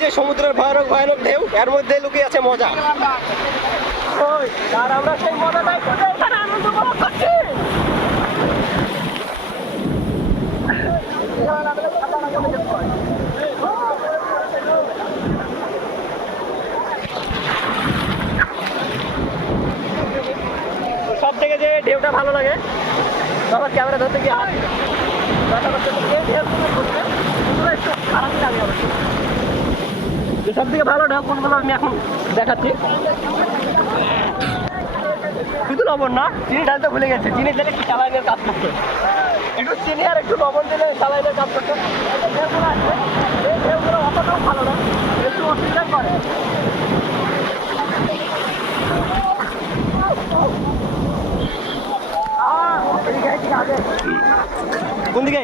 যে সমুদ্রের ভয়ানক ভয়ানক ঢেউ, এর মধ্যে লুকিয়ে আছে মজা। আর আমরা সেই মজাটাই করে এখানে আনন্দ উপভোগ করছি। সব থেকে যে ঢেউটা ভালো লাগে, আমার ক্যামেরা ধরতে গিয়ে হাত সব থেকে ভালো ঢেউ কোনগুলো আমি এখন দেখাচ্ছি। শুধু লবণ না, চিনি ঢালতে ভুলে গেছে। চিনি দিলে একটু স্যালাইনের কাজ করছে, একটু চিনি আর একটু লবণ দিলে স্যালাইনের কাজ করছে। ঢেউগুলো আছে, এই ঢেউগুলো অতটাও ভালো না, একটু অসুবিধা করে। কোন দিকে?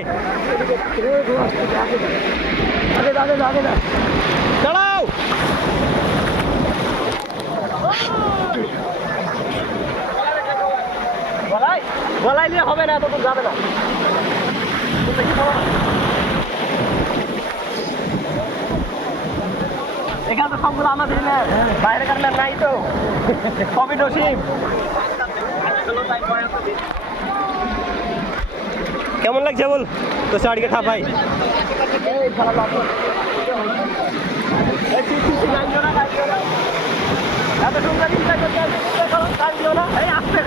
দাঁড়াও, গলায় নিয়ে হবে না, এতটুকু যাবে না। এখানে তো সবগুলো আমাদের বাইরে কারণে নাই তো, সবই নসিব। কেমন লাগছে বল তো শাড়িকে ঠাপাই? এত সুন্দর ইচ্ছা করতে না, এই আসতে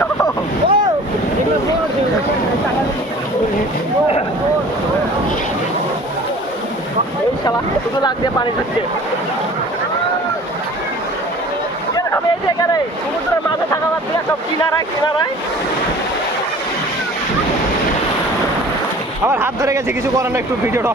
এই শালা শুধু লাগ দিয়ে পানি ঢুকছে। এই যে এখানে সমুদ্রের মাঝে থাকা বাদ দিয়ে সব কিনারায় কিনারায়। আমার হাত ধরে গেছে, কিছু করার না, একটু ভিডিওটা